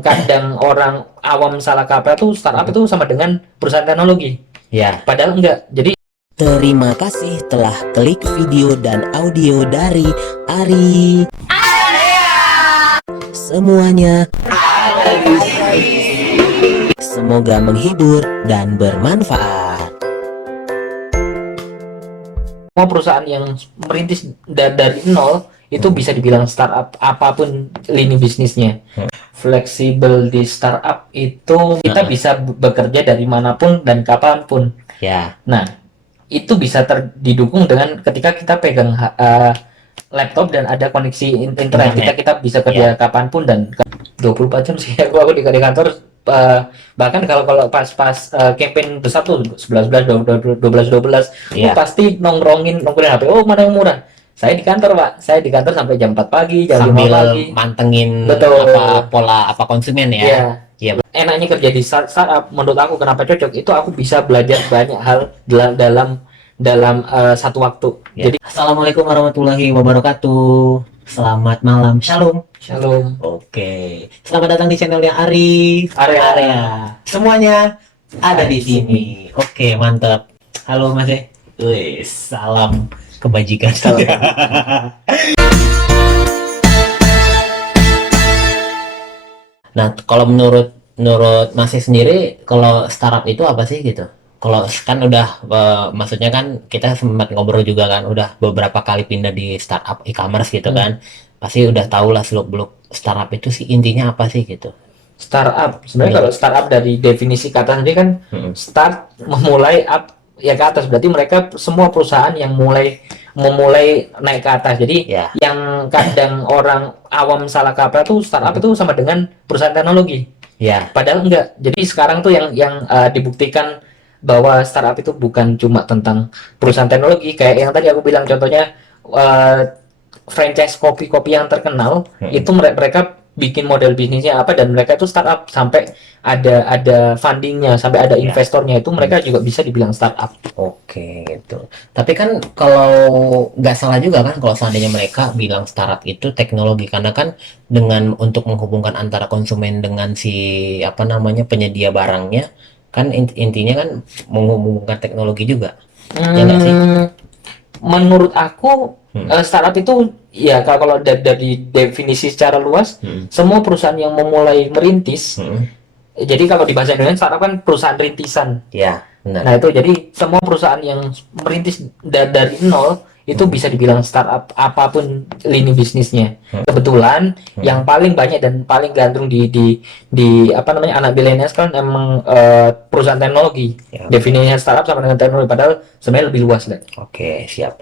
kadang orang awam salah kaprah tuh startup itu sama dengan perusahaan teknologi. Ya. Padahal enggak. Jadi Terima kasih telah klik video dan audio dari Ari. Semuanya semoga menghibur dan bermanfaat. semua perusahaan yang merintis dari nol itu bisa dibilang startup apapun lini bisnisnya. Fleksibel di startup itu kita bisa bekerja dari manapun dan kapanpun. Ya. Nah, itu bisa didukung dengan ketika kita pegang laptop dan ada koneksi internet. Kita bisa kerja kapanpun dan 24 jam sih. Aku di kantor bahkan kalau pas campaign besar tuh 11 12 12 pasti nongkrongin HP. Oh, mana yang murah? Saya di kantor, Pak. Saya di kantor sampai jam 4 pagi, jam 5 pagi. Mantengin pola konsumen ya. Iya. Enaknya kerja di startup menurut aku kenapa cocok itu aku bisa belajar banyak hal dalam satu waktu. Jadi Assalamualaikum warahmatullahi wabarakatuh. Selamat malam. Shalom. Shalom. Oke. Selamat datang di channelnya Ari. Area. Semuanya ada di sini. Oke, mantap. Halo Mas. Salam kebajikan. Nah, kalau menurut Mas sendiri, kalau startup itu apa sih gitu? Kalau kan udah maksudnya kan kita sempat ngobrol juga kan, udah beberapa kali pindah di startup e-commerce gitu kan. Pasti udah tahu lah seluk-beluk startup itu sih intinya apa sih gitu. Startup sebenarnya kalau startup dari definisi kata sendiri kan start memulai up ya ke atas, berarti mereka semua perusahaan yang memulai naik ke atas. Jadi yang kadang orang awam salah kaprah tuh startup itu sama dengan perusahaan teknologi. Padahal enggak. Jadi sekarang tuh yang dibuktikan bahwa startup itu bukan cuma tentang perusahaan teknologi, kayak yang tadi aku bilang contohnya franchise kopi yang terkenal itu mereka bikin model bisnisnya apa dan mereka itu startup sampai ada fundingnya, sampai ada investornya, itu mereka juga bisa dibilang startup. Oke, gitu. Tapi kan kalau nggak salah juga kan kalau seandainya mereka bilang startup itu teknologi, karena kan dengan untuk menghubungkan antara konsumen dengan si penyedia barangnya kan intinya kan menghubungkan teknologi juga. Ya nggak sih? Menurut aku startup itu ya kalau dari definisi secara luas semua perusahaan yang memulai merintis. Jadi kalau di bahasa Indonesia startup kan perusahaan rintisan. Ya, benar. Nah itu jadi semua perusahaan yang merintis dari nol itu bisa dibilang startup apapun lini bisnisnya. Kebetulan yang paling banyak dan paling gandrung di anak milenial kan emang perusahaan teknologi. Definisinya startup sama dengan teknologi, padahal sebenarnya lebih luas lah. Oke, siap.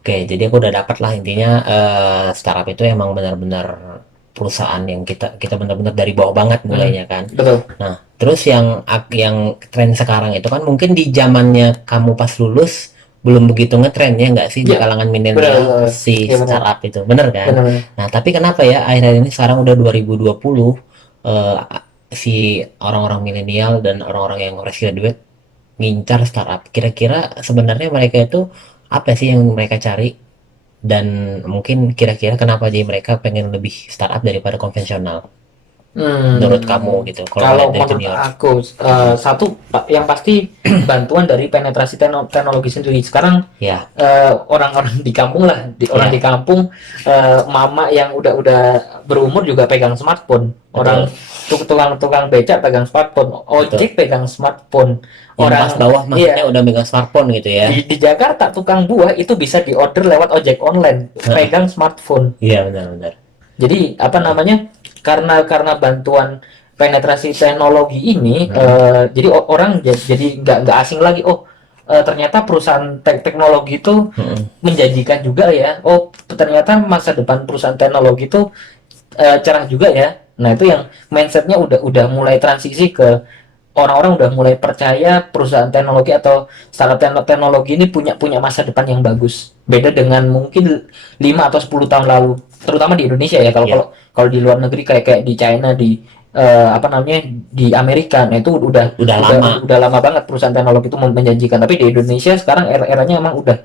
Oke, jadi aku udah dapat lah intinya startup itu emang benar-benar perusahaan yang kita benar-benar dari bawah banget mulainya kan. Betul. Nah, terus yang tren sekarang itu kan mungkin di zamannya kamu pas lulus belum begitu ngetren ya nggak sih di kalangan milenial si startup itu, bener kan? Nah, tapi kenapa ya akhir-akhir ini sekarang udah 2020 si orang-orang milenial dan orang-orang yang fresh graduate ngincar startup? Kira-kira sebenarnya mereka itu apa sih yang mereka cari, dan mungkin kira-kira kenapa jadi mereka pengen lebih startup daripada konvensional menurut kamu gitu? Kalau menurut aku satu yang pasti bantuan dari penetrasi teknologi sendiri. Sekarang orang-orang di kampung lah, orang di kampung mama yang udah berumur juga pegang smartphone. Orang tukang becak pegang smartphone, ojek pegang smartphone. Orang pas bawah maksudnya udah megang smartphone gitu ya. Di Jakarta tukang buah itu bisa diorder lewat ojek online, pegang smartphone. Iya, benar-benar. Jadi karena bantuan penetrasi teknologi ini jadi orang jadi nggak asing lagi. Ternyata perusahaan teknologi itu menjanjikan juga ya. Ternyata masa depan perusahaan teknologi itu cerah juga ya. Nah itu yang mindsetnya udah mulai transisi ke orang-orang udah mulai percaya perusahaan teknologi atau startup teknologi ini punya masa depan yang bagus. Beda dengan mungkin 5 atau 10 tahun lalu, terutama di Indonesia ya. Kalau di luar negeri kayak di China, di di Amerika, nah itu udah lama banget perusahaan teknologi itu menjanjikan. Tapi di Indonesia sekarang eranya emang udah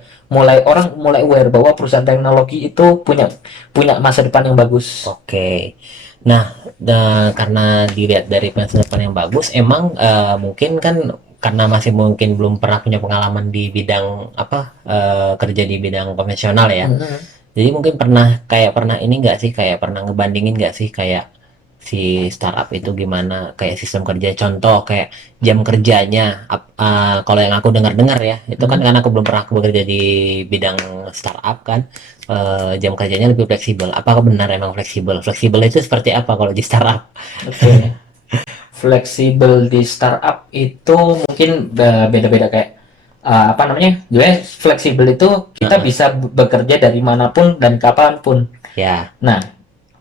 orang mulai aware bahwa perusahaan teknologi itu punya masa depan yang bagus. Oke. Karena dilihat dari masa depan yang bagus, emang mungkin kan karena masih mungkin belum pernah punya pengalaman di bidang apa kerja di bidang konvensional ya. Mhm. Jadi mungkin pernah ini nggak sih, kayak pernah ngebandingin nggak sih kayak si startup itu gimana kayak sistem kerja, contoh kayak jam kerjanya kalau yang aku dengar-dengar ya itu kan Mhm. karena aku belum pernah bekerja di bidang startup kan, jam kerjanya lebih fleksibel. Apakah benar emang fleksibel? Fleksibel itu seperti apa kalau di startup? Oke. Fleksibel di startup itu mungkin beda-beda kayak apa namanya? Jadi fleksibel itu kita Heeh. bisa bekerja dari manapun dan kapanpun. Ya, Nah,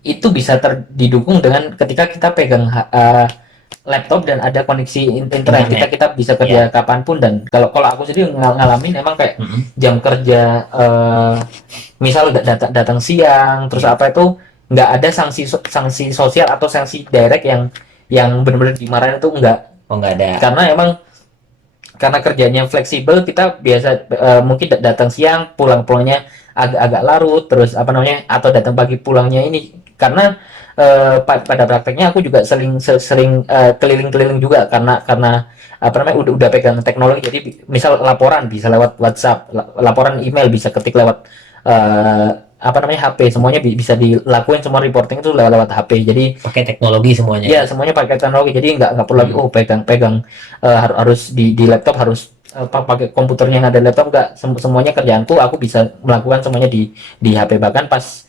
itu bisa didukung dengan ketika kita pegang laptop dan ada koneksi internet, kita internet. kita bisa kerja Ya. kapanpun. Dan kalau kalau aku sendiri ngalamin emang kayak Mm-mm. jam kerja misal datang siang terus Ya. apa itu nggak ada sanksi sosial atau sanksi direct yang benar-benar dimarahin itu enggak, Oh, nggak ada. karena emang karena kerjanya fleksibel kita biasa mungkin datang siang pulangnya agak-agak larut terus apa namanya atau datang pagi pulangnya ini karena pada prakteknya aku juga sering keliling-keliling juga karena apa namanya udah pegang teknologi, jadi misal laporan bisa lewat WhatsApp, laporan email bisa ketik lewat eh, apa namanya HP, semuanya bisa dilakuin, semua reporting itu lewat HP, jadi Pakai teknologi semuanya ya ya. semuanya pakai teknologi, jadi nggak perlu lagi Hmm. pegang harus di laptop harus pakai komputernya yang ada di laptop, nggak semuanya kerjaanku aku bisa melakukan semuanya di HP. Bahkan pas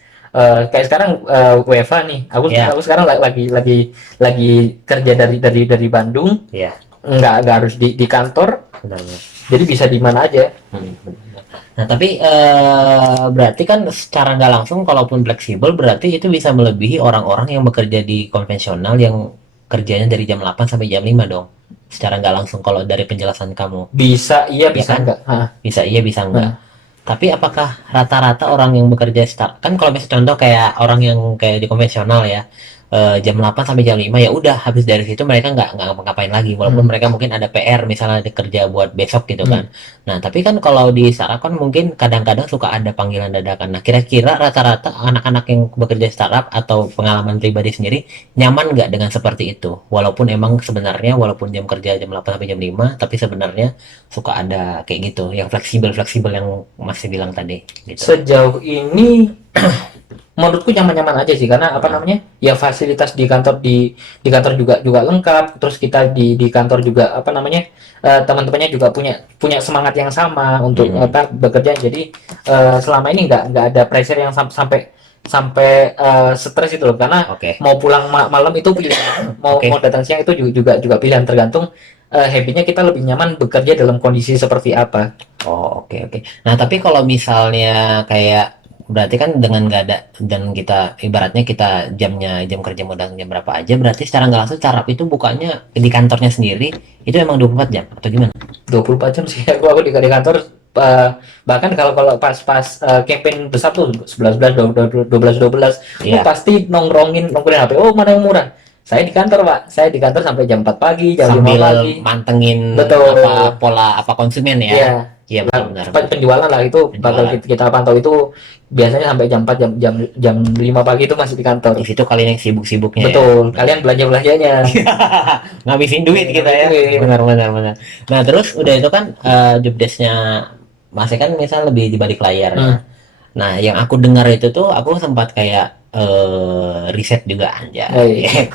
kayak sekarang WFH nih, aku Ya. sekarang lagi kerja dari Bandung, Ya. nggak harus di kantor, Benar. jadi bisa di mana aja. Hmm. Nah, tapi berarti kan secara nggak langsung, kalaupun fleksibel, berarti itu bisa melebihi orang-orang yang bekerja di konvensional yang kerjanya dari jam 8 sampai jam 5 dong. Secara nggak langsung kalau dari penjelasan kamu, Bisa iya ya bisa kan? enggak. Bisa iya, bisa enggak. Nah, Tapi apakah rata-rata orang yang bekerja start kan kalau misalnya contoh kayak orang yang kayak di konvensional ya, jam 8 sampai jam 5 ya udah habis dari situ mereka nggak ngapa-ngapain lagi walaupun hmm, mereka mungkin ada PR misalnya ada kerja buat besok gitu hmm. kan. Nah, tapi kan kalau di startup kan mungkin kadang-kadang suka ada panggilan dadakan. Nah, kira-kira rata-rata anak-anak yang bekerja startup atau pengalaman pribadi sendiri nyaman nggak dengan seperti itu? Walaupun emang sebenarnya walaupun jam kerja jam 8 sampai jam 5 tapi sebenarnya suka ada kayak gitu yang fleksibel-fleksibel yang masih bilang tadi gitu. Sejauh ini menurutku nyaman-nyaman aja sih, karena apa Heeh. namanya ya fasilitas di kantor juga juga lengkap, terus kita di kantor juga apa namanya teman-temannya juga punya punya semangat yang sama untuk Mm-mm. apa bekerja, jadi selama ini nggak ada pressure yang sampai sampai stres itu loh, karena Oke. mau pulang malam itu pilihan, mau Oke. datang siang itu juga pilihan, tergantung habitnya kita lebih nyaman bekerja dalam kondisi seperti apa. Oh, oke, oke. Nah, tapi kalau misalnya kayak berarti kan dengan nggak ada dan kita ibaratnya kita jam kerja modal jam berapa aja, berarti secara nggak langsung startup itu bukannya di kantornya sendiri itu emang 24 jam atau gimana? 24 jam sih aku di kantor, eh, bahkan kalau kalau pas campaign besar tuh 11 12 aku Iya, pasti nongkrongin HP, oh mana yang murah, saya di kantor pak, saya di kantor sampai jam 4 pagi jam 5 sambil pagi. mantengin apa Betul. pola apa konsumen ya. Iya, Iya, lah, benar-benar benar. penjualan lah itu bakal Penjualan. kita pantau itu biasanya sampai jam 4 jam 5 pagi itu masih di kantor. Di situ kalian yang sibuk-sibuknya ya. Betul, Benar. kalian belanja belanjanya. Ngabisin duit kita ya. Duit. Benar, benar, benar. Nah, terus udah itu kan job desk-nya masih kan misal lebih di balik layar ya. Hmm. Nah, yang aku dengar itu tuh aku sempat kayak riset juga aja. Ya, iya.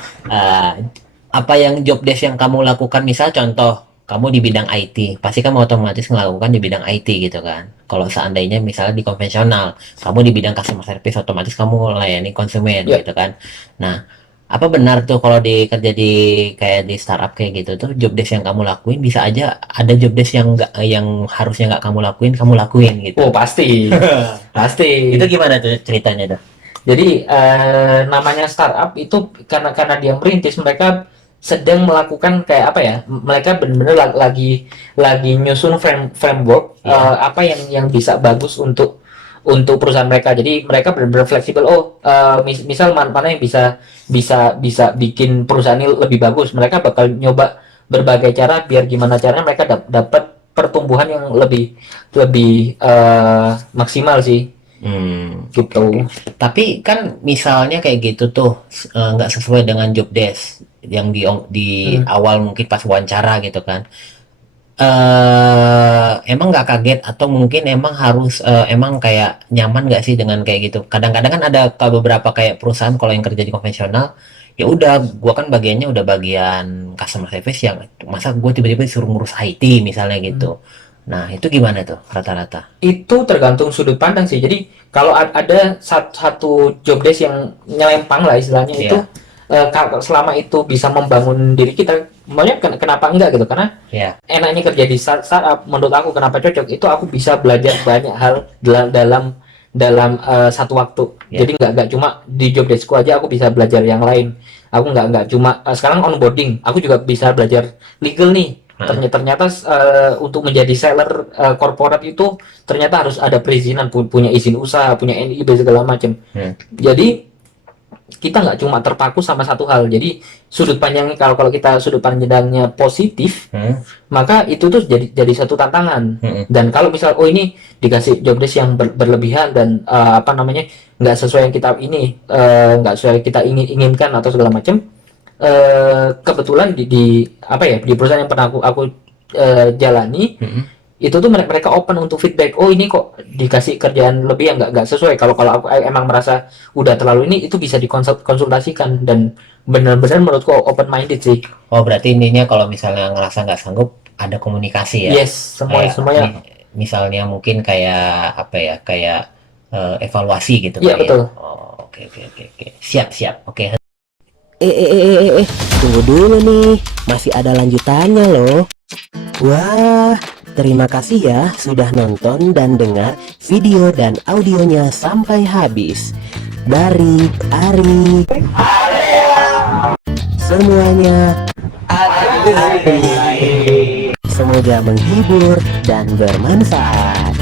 Apa yang job desk yang kamu lakukan, misal contoh kamu di bidang IT, pasti kamu otomatis melakukan di bidang IT gitu kan. Kalau seandainya misalnya di konvensional, kamu di bidang customer service, otomatis kamu layani konsumen Ya, gitu kan. Nah, apa benar tuh kalau kerja di kayak di startup kayak gitu tuh job desk yang kamu lakuin bisa aja ada job desk yang nggak yang harusnya nggak kamu lakuin gitu. oh pasti, pasti. Itu gimana tuh ceritanya tuh? Jadi namanya startup itu karena dia merintis, mereka sedang melakukan kayak apa ya? Mereka benar-benar lagi nyusun framework Iya. apa yang bisa bagus untuk perusahaan mereka. Jadi mereka benar-benar fleksibel. Oh, misal mana yang bisa bisa bikin perusahaan ini lebih bagus. Mereka bakal nyoba berbagai cara biar gimana caranya mereka dapat pertumbuhan yang lebih lebih maksimal sih. gitu. Tapi kan misalnya kayak gitu tuh nggak sesuai dengan job desk yang di awal mungkin pas wawancara gitu kan. Emang nggak kaget atau mungkin emang harus emang kayak nyaman nggak sih dengan kayak gitu? Kadang-kadang kan ada beberapa kayak perusahaan kalau yang kerja di konvensional, ya udah gua kan bagiannya udah bagian customer service, yang masa gue tiba-tiba disuruh ngurus IT misalnya gitu. Nah, itu gimana tuh rata-rata? Itu tergantung sudut pandang sih. Jadi kalau ada satu job desk yang nyelempang lah istilahnya itu, Iya. selama itu bisa membangun diri kita, makanya kenapa enggak gitu? Karena Ya. enaknya kerja di startup menurut aku kenapa cocok itu, aku bisa belajar banyak hal dalam satu waktu. Ya. Jadi nggak cuma di job deskku aja, aku bisa belajar yang lain. Aku nggak cuma sekarang onboarding, aku juga bisa belajar legal nih. Ternyata untuk menjadi seller korporat itu ternyata harus ada perizinan, punya izin usaha, punya NIB segala macam. Jadi kita nggak cuma terpaku sama satu hal. Jadi sudut pandang, kalau kita sudut pandangnya positif, maka itu tuh jadi satu tantangan. Dan kalau misal ini dikasih job desk yang berlebihan dan apa namanya nggak sesuai yang kita nggak sesuai yang kita inginkan atau segala macam, kebetulan di apa ya, di perusahaan yang pernah aku jalani, itu tuh mereka open untuk feedback. Oh ini kok dikasih kerjaan lebih yang nggak sesuai. Kalau aku emang merasa udah terlalu ini, itu bisa dikonsultasikan, dan benar-benar menurutku open minded sih. Oh, berarti intinya kalau misalnya ngerasa nggak sanggup, ada komunikasi ya? Yes, semuanya. Misalnya mungkin kayak apa ya, kayak evaluasi gitu Iya, kali ya? betul. Oh, oke. Siap. Oke. Tunggu dulu nih, masih ada lanjutannya loh. Wah, terima kasih ya sudah nonton dan dengar video dan audionya sampai habis. Dari Ari, semuanya semoga menghibur dan bermanfaat.